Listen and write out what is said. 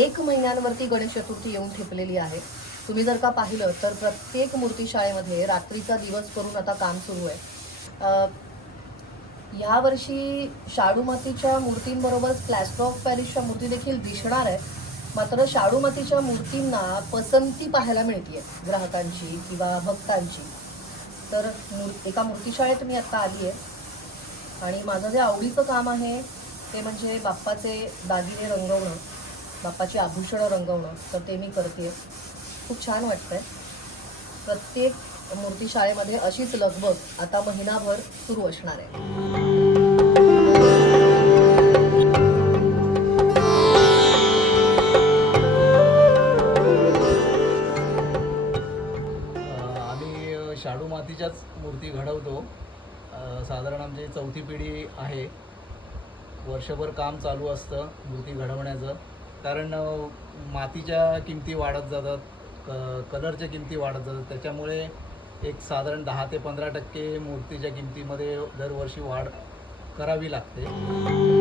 1 महिन्यांवरती गणेश चतुर्थी येऊन ठेपलेली आहे. तुम्ही जर का पाहिलं तर प्रत्येक मूर्तीशाळेमध्ये रात्रीचा दिवस करून आता काम सुरू आहे. यावर्षी शाडू मातीच्या मूर्तींबरोबरच प्लॅस्टर ऑफ पॅरिसच्या मूर्ती देखील दिसणार आहे. मात्र शाडू मातीच्या मूर्तींना पसंती पाहायला मिळते ग्राहकांची किंवा भक्तांची. तर एका मूर्तीशाळेत मी आत्ता आली आहे आणि माझं जे आवडीचं काम आहे ते म्हणजे बाप्पाचे दागिने रंगवणं, बाप्पाची आभूषणं रंगवणं. तर ते मी करते. खूप छान वाटतंय. प्रत्येक मूर्तीशाळेमध्ये अशीच लगबग आता महिनाभर सुरू असणार आहे. आम्ही शाडू मातीच्याच मूर्ती घडवतो. साधारण आमची 4थी पिढी आहे. वर्षभर काम चालू असतं मूर्ती घडवण्याचं. कारण मातीच्या किमती वाढत जातात, कलरच्या किमती वाढत जातात. त्याच्यामुळे एक साधारण 10 ते 15% मूर्तीच्या किमतीमध्ये दरवर्षी वाढ करावी लागते.